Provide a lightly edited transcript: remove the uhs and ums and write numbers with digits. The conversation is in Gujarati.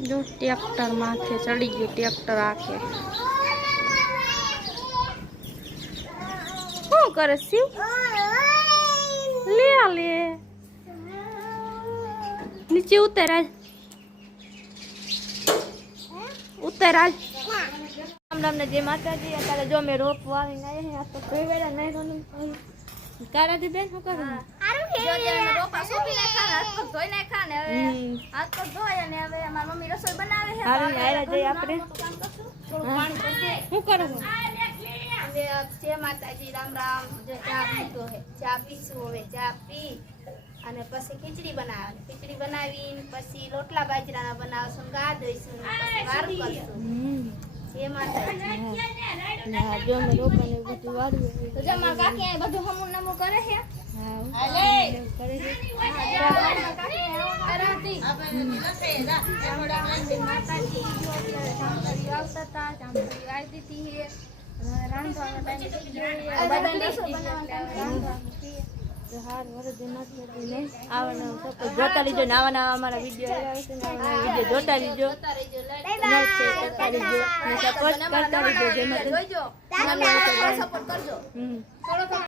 जो ट्रैक्टर माथे चढ़ी गयो ट्रैक्टर आखे શું કરે શિવ લે લે નીચે ઉતર આજ રામ રામ ને જય માતાજી અત્યારે જો મેં રોપ વાવીને આવી આ તો કઈ વેળા નહીં રોની કારા દી બેન શું કરું જો ત્યારે રોપા સોપી નાખ્યા હાથ પગ ધોઈ નાખ્યા ને હવે હાથ પગ ધોયા ને હવે અમારી મમ્મી રસોઈ બનાવે છે હારું આયરા જઈ આપણે પાણી પીએ શું કરું હવે જય માતાજી રામ રામ જે ચા પીતો હે ચા પીશું હવે ચા પી અને પછી ખીચડી બનાવીને પછી લોટલા બાજરાના બનાવશું ગા દઈશું પછી વારું કરશું જય માતાજી ના જો મેં રોપાને બધું વાળ્યું તો જમા કાકી આ બધું હમું નમું કરે છે હાલે કરે છે માતાજી જો અત્યારે જામફળી આવતા હતા જામફળી આવી દીધી છે રાંધવાનો હાર વરદ નથી ને આવવાના સપોર્ટ જોતા લીજો ને આવાના અમારા વિડીયો આવે છે ને વિડીયો જોતા લીજો સપોર્ટ કરતા લીજો જેમાં સપોર્ટ કરજો